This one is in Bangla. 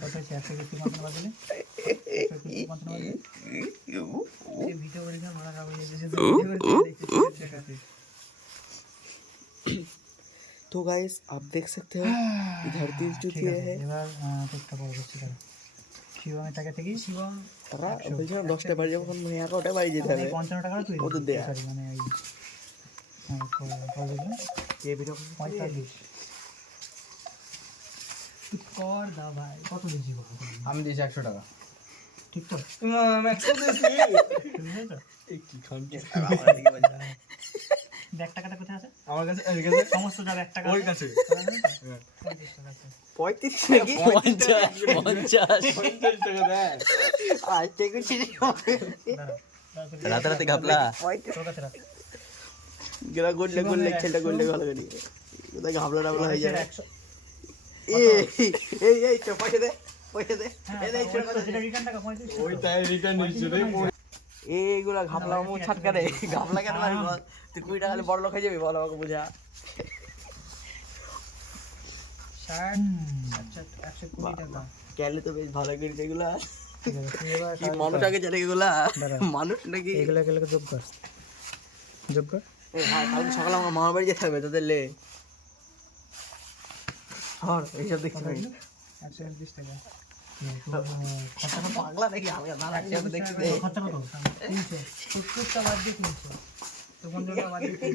কত হচ্ছে 150 বাজলে 150 বাজলে এই ভিডিও করে না মারা খাবে तो गाइस आप देख सकते हो इधर 3 चुतिया है এবার চেষ্টা করব সেটা শিবমের টাকা থেকে শিবম তারা বলছে 10টা বাজে যখন মানে 11টা বাজে যেতে হবে 55 টাকা তুই ওদের দেয়া সরি মানে এই ये वीडियो 45 কর দা ভাই কত দিছি আমি দিয়েছি 100 টাকা ঠিক তো কি খান ব্যাগ টাকাটা কোথায় আছে আমার কাছে এই কাছে সমস্ত যা ব্যাগ টাকা ওর কাছে 35 টাকা আছে 35 নাকি 50 টাকা দে আজ থেকে ছিল রাতারাতি ঘাপলা তোর কাছে রাখ গেলা গোল্ডে গোল্ডে খেলটা গোল্ডে ভালো করি কোথায় ঘাবলা ডাবলা হয়ে যাবে এই এই চো পয়সা দে এই এই ছোট কথা সেটা রিটার্ন টাকা 35 ওই তাই রিটার্ন নিচ্ছে রে এইগুলা ঘাবলা মু ছাটকা রে ঘাবলা কেন মারি বল তুই 20 টাকা বড় লোক হয়ে যাবি বল আমাকে বুঝা 60 আচ্ছা 120 টাকা কেলে তো বেশ ভালো করি এগুলা ঠিক আছে তুই এবার কি মানুষ আগে জানে এগুলা মানুষ নাকি এগুলোকে যোগ কর এই ভাই কালকে সকালে আমার মামার বাড়ি যেতে হবে তোদের লে আর এইসব দেখছি ভাই 120 টাকা খরচা পাগলা নাকি আমি না দেখছি খরচা কত 300 70টা বাদ দিয়ে 300 তো 15টা বাদ দিয়ে 300